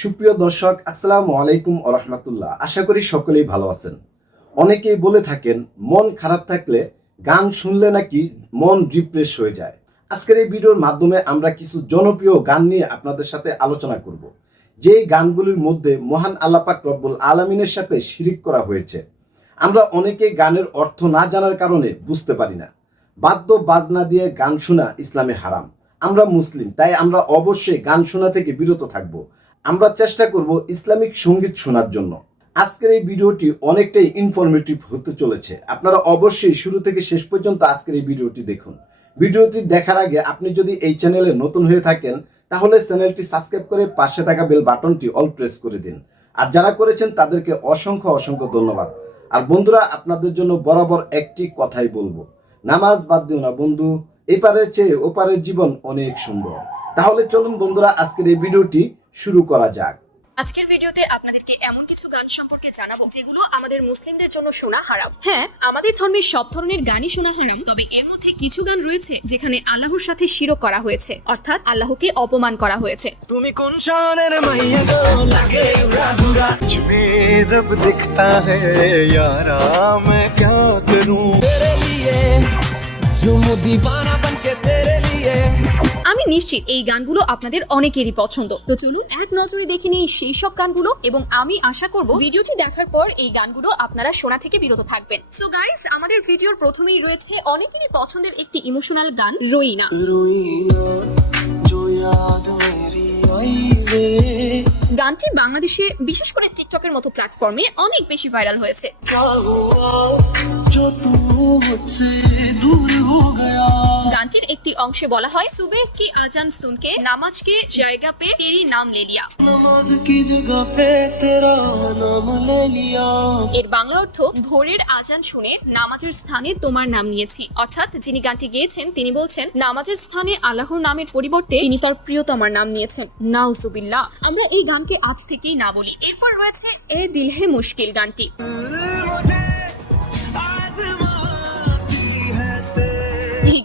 সুপ্রিয় দর্শক, আসসালামু আলাইকুম আরহামাতুল্লাহ আশা করি সকলেই ভালো আছেন। অনেকেই বলে থাকেন, মন খারাপ থাকলে গান শুনলে নাকি মন রিফ্রেশ হয়ে যায়। আজকের এই ভিডিওর মাধ্যমে আমরা কিছু জনপ্রিয় গান নিয়ে আপনাদের সাথে আলোচনা করব। যে গানগুলির মধ্যে মহান আল্লাপাক রব্বুল আলমিনের সাথে শিরিক করা হয়েছে। আমরা অনেকে গানের অর্থ না জানার কারণে বুঝতে পারি না। বাদ্য বাজনা দিয়ে গান শোনা ইসলামে হারাম। আমরা মুসলিম, তাই আমরা অবশ্যই গান শোনা থেকে বিরত থাকব। আমরা চেষ্টা করব ইসলামিক সংগীত শোনার জন্য। আজকের এই ভিডিওটি অনেকটাই ইনফরমেটিভ হতে চলেছে। আপনারা অবশ্যই শুরু থেকে শেষ পর্যন্ত আজকের এই ভিডিওটি দেখুন। ভিডিওটি দেখার আগে আপনি যদি এই চ্যানেলে নতুন হয়ে থাকেন, তাহলে চ্যানেলটি সাবস্ক্রাইব করে পাশে থাকা বেল বাটনটি অল প্রেস করে দিন। আর যারা করেছেন, তাদেরকে অসংখ্য অসংখ্য ধন্যবাদ। আর বন্ধুরা, আপনাদের জন্য বরাবর একটি কথাই বলব। নামাজ বাদ দিও না বন্ধু। এপারের চেয়ে ওপারের জীবন অনেক সুন্দর তাহলে চলুন বন্ধুরা আজকের এই ভিডিওটি শুরু করা যাক আজকের ভিডিওতে আপনাদেরকে এমন কিছু গান সম্পর্কে জানাবো যেগুলো আমাদের মুসলিমদের জন্য শোনা হারাম হ্যাঁ আমাদের ধর্মের সব ধরনের গানই শোনা হারাম তবে এর মধ্যে কিছু গান রয়েছে যেখানে আল্লাহর সাথে শিরক করা হয়েছে অর্থাৎ আল্লাহকে অপমান করা হয়েছে তুমি কোন শানের মাইয়া গো লাগে উড়া ধুরা तुझमें रब दिखता है यारा मैं क्या करूं আমি নিশ্চিত এই গানগুলো আপনাদের অনেকেরই পছন্দ। তো চলুন এক নজরে দেখে নিই সেই সব গানগুলো এবং আমি আশা করব ভিডিওটি দেখার পর এই গানগুলো আপনারা শোনা থেকে বিরত থাকবেন। সো গাইস আমাদের ভিডিওর প্রথমেই রয়েছে অনেকেরই পছন্দের একটি ইমোশনাল গান রইনা। গানটি বাংলাদেশে বিশেষ করে টিকটকের মতো প্ল্যাটফর্মে অনেক বেশি ভাইরাল হয়েছে। গানটির একটি অংশে বলা হয় সুবে কি আজান সুনকে নামাজ কে জায়গা পে তেরি নাম লে লিয়া। এর বাংলা অর্থ ভোরের আজান শুনে নামাজের স্থানে তোমার নাম নিয়েছি। অর্থাৎ যিনি গানটি গেয়েছেন তিনি বলছেন নামাজের স্থানে আল্লাহর নামের পরিবর্তে তিনি তার প্রিয়তমার নাম নিয়েছেন। নাও সুবিল্লাহ আমরা এই গানকে আজ থেকেই না বলি। এরপর রয়েছে এ দিলহে মুশকিল গানটি।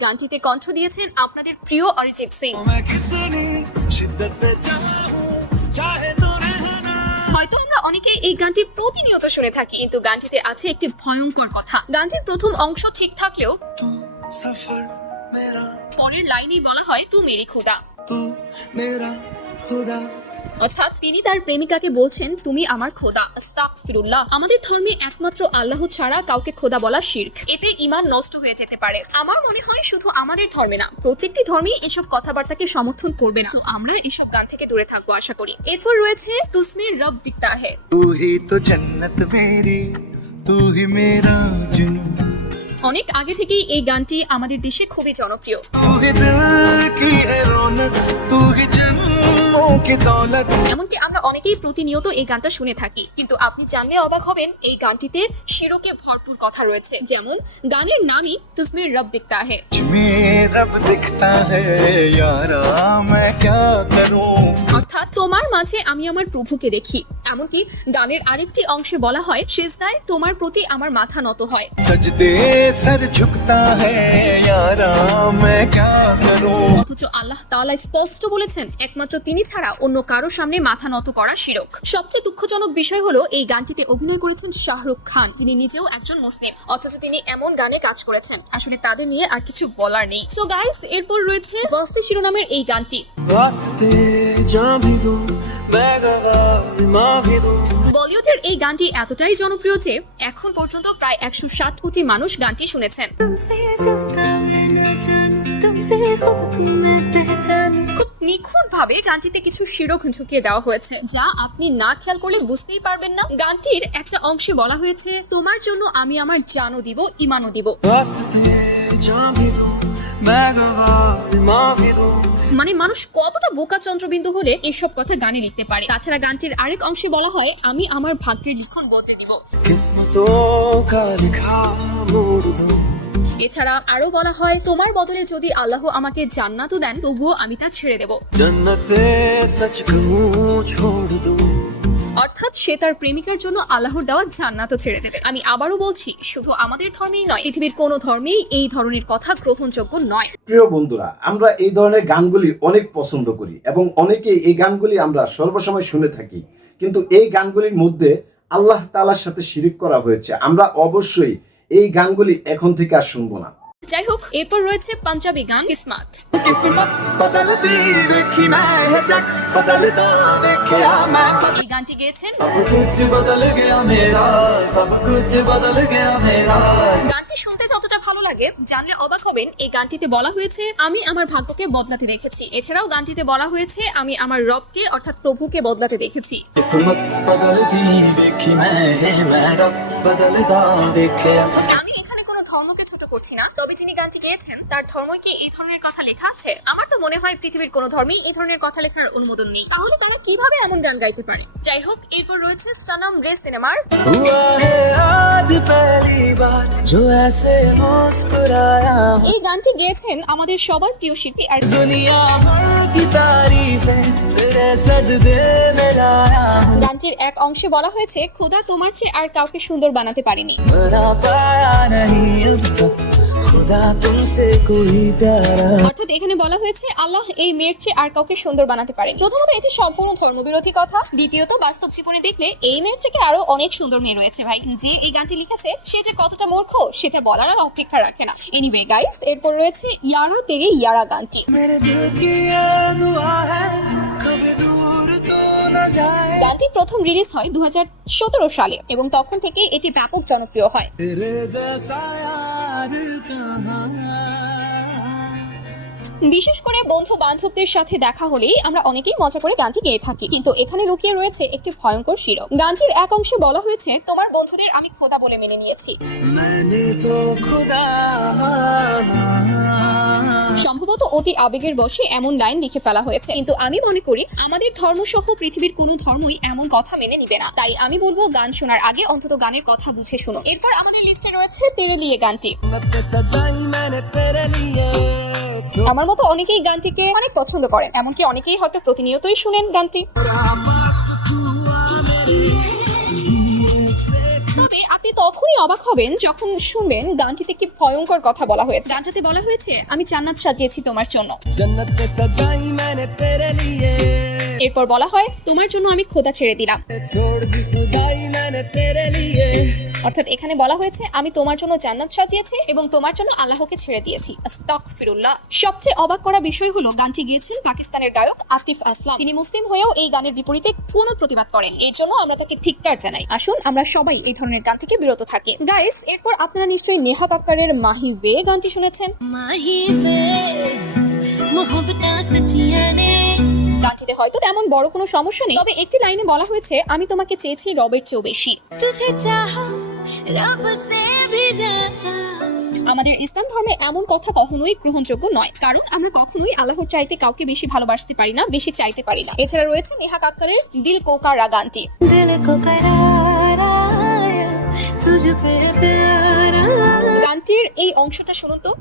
গানটিতে কণ্ঠ দিয়েছেন আপনাদের প্রিয় অরিজিৎ সিং। হয়তো আমরা অনেকে এই গানটি প্রতিনিয়ত শুনে থাকি কিন্তু গানটিতে আছে একটি ভয়ঙ্কর কথা। গানটির প্রথম অংশ ঠিক থাকলেও পরের লাইনেই বলা হয় তু মেরি খুদা। তু মেরা খুদা। অর্থাৎ তিনি তার প্রেমিকাকে বলছেন তুমি আমার খোদা আস্তাক ফিরুল্লাহ আমাদের ধর্মে একমাত্র আল্লাহ ছাড়া কাউকে খোদা বলা শির্ক। এতে ইমান নষ্ট হয়ে যেতে পারে। আমার মনে হয় শুধু আমাদের ধর্মে না প্রত্যেকটি ধর্মে এসব কথাবার্তাকে সমর্থন করবে না। আমরা এসব গান থেকে দূরে থাকব আশা করি। এরপর রয়েছে তুসমে রব দিকটা হে তো জান্নাত মেরি মেরা অনেক আগে থেকেই এই গানটি আমাদের দেশে খুবই জনপ্রিয়। এমনকি আমরা অনেকেই প্রতিনিয়ত এই গানটা শুনে থাকি কিন্তু আপনি জানলে অবাক হবেন এই গানটিতে শিরকে ভরপুর কথা রয়েছে যেমন গানের নামই তুসমির রব দিকতা হে में रब दिखता है यारा मैं क्या करूं অর্থাৎ তোমার মাঝে আমি আমার প্রভুকে দেখি এমনকি গানের আরেকটি অংশে বলা হয় শেষদায় তোমার প্রতি আমার মাথা নত হয় सजदे सर झुकता है यारा मैं क्या करूं অথচ আল্লাহ তাআলা স্পষ্ট বলেছেন একমাত্র তিনি ছাড়া অন্য কারও সামনে মাথা নত করা শিরক। সবচেয়ে দুঃখজনক বিষয় হলো এই গানটিতে অভিনয় করেছেন শাহরুখ খান যিনি নিজেও একজন মুসলিম। অথচ তিনি এমন গানে কাজ করেছেন। আসলে তাদের নিয়ে আর কিছু বলার নেই। সো গাইস এরপর রয়েছে বাস্তে শিরোনামের এই গানটি। বলিউডের এই গানটি এতটাই জনপ্রিয় যে এখন পর্যন্ত প্রায় একশো ষাট কোটি মানুষ গানটি শুনেছেন। খুব নিখুঁতভাবে গানটিতে কিছু শিরক ঝুঁকিয়ে দেওয়া হয়েছে, যা আপনি না খেয়াল করলে বুঝতেই পারবেন না। গানটির একটা অংশে বলা হয়েছে, তোমার জন্য আমি আমার জানও দিব, ইমানও দিব। মানে মানুষ কতটা বোকা চন্দ্রবিন্দু হলে এসব কথা গানে লিখতে পারে। তাছাড়া গানটির আরেক অংশে বলা হয়, আমি আমার ভাগ্যের লিখন বদলে দিব। এছাড়া আরও বলা হয় তোমার বদলে যদি আল্লাহ আমাকে জান্নাতও দেন তবুও আমি তা ছেড়ে দেব। অর্থাৎ সে তার প্রেমিকার জন্য আল্লাহর দেওয়া জান্নাত ছেড়ে দেবে। আমি আবারও বলছি শুধু আমাদের ধর্মেই নয় পৃথিবীর কোন ধর্মেই এই ধরনের কথা গ্রহণযোগ্য নয়। প্রিয় বন্ধুরা আমরা এই ধরনের গানগুলি অনেক পছন্দ করি এবং অনেকে এই গানগুলি আমরা সর্বসময় শুনে থাকি। কিন্তু এই গানগুলির মধ্যে আল্লাহ তালার সাথে শিরিক করা হয়েছে। আমরা অবশ্যই এই গানগুলি এখন থেকে আর শুনব না। যাই হোক এরপর রয়েছে পাঞ্জাবি গান কিসমাত এই গানটি গেয়েছেন? গানটি শুনতে যত লাগে, জানলে অবাক হবেন, এই গানটিতে বলা হয়েছে, আমি আমার ভাগ্যকে বদলাতে দেখেছি। এছাড়াও গানটিতে বলা হয়েছে, আমি আমার রবকে, অর্থাৎ প্রভুকে বদলাতে দেখেছি। বলছি না তবে যিনি গানটি গেয়েছেন তার ধর্মই কি এই ধরনের কথা লেখা আছে? আমার তো মনে হয় পৃথিবীর কোনো ধর্মই এই ধরনের কথা লেখার অনুমোদন নেই। তাহলে তারা কীভাবে এমন গান গাইতে পারে? যাই হোক এরপর রয়েছে সনম রে সিনেমার। এই গানটি গেয়েছেন আমাদের সবার প্রিয় শিল্পী আর দুনিয়া की तारीफें तेरे सजदे में लाया हूँ গানটির এক অংশে বলা হয়েছে খোদা তোমার চেয়ে আর কাউকে সুন্দর বানাতে পারেনি बना पाया नहीं अब तक खुदा तुमसे कोई प्यारा অর্থাৎ এখানে বলা হয়েছে আল্লাহ এই মেয়ের চেয়ে আর কাউকে সুন্দর বানাতে পারে প্রথমত এটি সম্পূর্ণ ধর্মবিরোধী কথা দ্বিতীয়ত বাস্তব জীবনে দেখলে এই মেয়ের থেকে আরও অনেক সুন্দর মেয়ে রয়েছে ভাই। যে এই গানটি লিখেছে সে যে কতটা মূর্খ সেটা বলার আর অপেক্ষা রাখে না। এনিওয়ে গাইস এরপর রয়েছে ইয়ারা তেরে ইয়ারা গানটি। গানটি প্রথম রিলিজ হয় দু সতেরো সালে এবং তখন থেকে এটি ব্যাপক জনপ্রিয় হয়। বিশেষ করে বন্ধু বান্ধবদের সাথে দেখা হলেই আমরা অনেকেই মজা করে গানটি গেয়ে থাকি। কিন্তু এখানে লুকিয়ে রয়েছে একটি ভয়ঙ্কর শিরক গানটির এক অংশে বলা হয়েছে তোমার বন্ধুদের আমি খোদা বলে মেনে নিয়েছি। সম্ভবত অতি আবেগের বসে এমন লাইন লিখে ফেলা হয়েছে। কিন্তু আমি মনে করি আমাদের ধর্মসহ পৃথিবীর কোনো ধর্মই এমন কথা মেনে নিবে না। তাই আমি বলব গান শোনার আগে অন্তত গানের কথা বুঝে শোনো এরপর আমাদের লিস্টে রয়েছে তেরেলিয়ে গানটি। আমার মতো অনেকেই গানটিকে অনেক পছন্দ করেন। এমনকি অনেকেই হয়তো প্রতিনিয়তই শুনেন গানটি। তখনই অবাক হবেন যখন শুনবেন গানটিতে কি ভয়ঙ্কর কথা বলা হয়েছে। গানটাতে বলা হয়েছে আমি জান্নাত সাজিয়েছি তোমার জন্য। এরপর বলা হয় তোমার জন্য আমি খোদা ছেড়ে দিলাম। অর্থাৎ এখানে বলা হয়েছে আমি তোমার জন্য জান্নাত সাজিয়েছি এবং তোমার জন্য আল্লাহকে ছেড়ে দিয়েছি। সবচেয়ে অবাক করা বিষয় হলো গানটি গিয়েছেন পাকিস্তানের গায়ক আতিফ আসলাম। তিনি মুসলিম হয়েও এই গানের বিপরীতে কোনো প্রতিবাদ করেন এর জন্য আমরা তাকে ধিক্কার জানাই। আসুন আমরা সবাই এই ধরনের গান থেকে বিরত বিরত থাকে। গাইস এরপর আপনারা নিশ্চয়ই নেহা কক্করের মাহি ওয়ে গানটি শুনেছেন। গানটিতে হয়তো তেমন বড় কোনো সমস্যা নেই তবে একটি লাইনে বলা হয়েছে আমি তোমাকে চেয়েছি রবের চেয়েও বেশি। আমাদের ইসলাম ধর্মে এমন কথা কখনোই গ্রহণযোগ্য নয় কারণ আমরা কখনোই আল্লাহর চাইতে কাউকে বেশি ভালোবাসতে পারি না বেশি চাইতে পারি না। এছাড়া রয়েছে নেহা কাক্কারের দিল কোকারা গানটি। দিল কোকারা গানটির এই অংশটা শুনুন তো।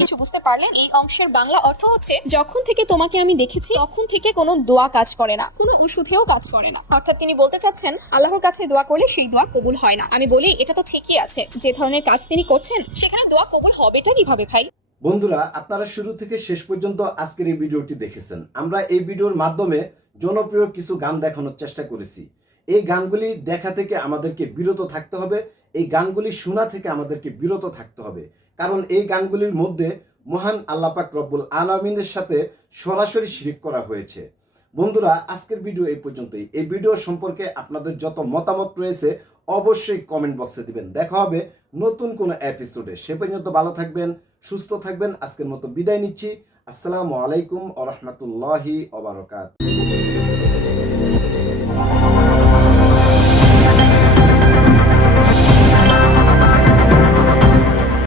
কিছু বুঝতে পারলেন? এই অংশের বাংলা অর্থ হচ্ছে যখন থেকে তোমাকে আমি দেখেছি তখন থেকে কোনো দোয়া কাজ করে না। কোনো ওষুধেও কাজ করে না। অর্থাৎ তিনি বলতে চাচ্ছেন আল্লাহর কাছে দোয়া করলে সেই দোয়া কবুল হয় না। আমি বলি এটা তো ঠিকই আছে। যে ধরনের কাজ তিনি করছেন সেখানে দোয়া কবুল হবেটা কীভাবে ভাই? বন্ধুরা আপনারা শুরু থেকে শেষ পর্যন্ত আজকের এই ভিডিওটি দেখেছেন। আমরা এই ভিডিওর মাধ্যমে জনপ্রিয় কিছু গান দেখানোর চেষ্টা করেছি। এই গানগুলি দেখা থেকে আমাদেরকে বিরত থাকতে হবে, এই গানগুলি শোনা থেকে আমাদেরকে বিরত থাকতে হবে। কারণ এই গানগুলির মধ্যে মহান আল্লাপাক রব্বুল আলমিনের সাথে সরাসরি শিরিক করা হয়েছে। বন্ধুরা, আজকের ভিডিও এই পর্যন্তই। এই ভিডিও সম্পর্কে আপনাদের যত মতামত রয়েছে, অবশ্যই কমেন্ট বক্সে দিবেন। দেখা হবে নতুন কোনো এপিসোডে সে পর্যন্ত ভালো থাকবেন, সুস্থ থাকবেন। আজকের মতো বিদায় নিচ্ছি। আসসালামু আলাইকুম আ রহমতুল্লাহি ওবরকাত Música